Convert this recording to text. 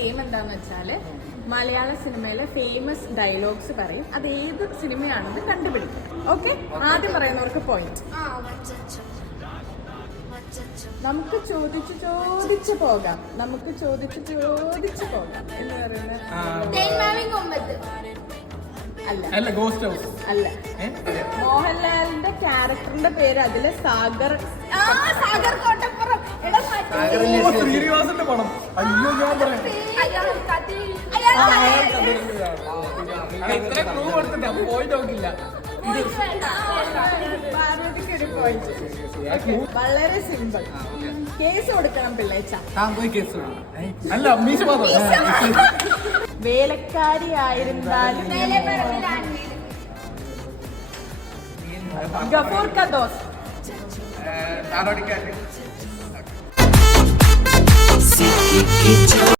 Game എന്താന്ന് വെച്ചാല് മലയാള സിനിമയിലെ ഫേമസ് ഡയലോഗ്സ് പറയും, അത് ഏത് സിനിമയാണെന്ന് കണ്ടുപിടിക്കും. ഓക്കെ, ആദ്യം പറയുന്നവർക്ക് പോയിന്റ്. നമുക്ക് ചോദിച്ചു പോകാം എന്ന് പറയുന്നത് അല്ല. അല്ല, മോഹൻലാലിന്റെ ക്യാരക്ടറിന്റെ പേര് അതില് സാഗർ കോട്ടപ്പുറം. ശ്രീനിവാസന്റെ പണം. അയ്യോ, ഞാൻ പറയാം. ഇത്ര ക്ലൂ കൊടുത്തിട്ടാ പോയിന്റ് നോക്കില്ല. വളരെ സിമ്പിൾ. കേസ് കൊടുക്കണം പിള്ളേച്ച. അല്ല, മീശ വേലക്കാരി ആയിരുന്നാലും ഗഫൂർ കാ ദോസ്ത്.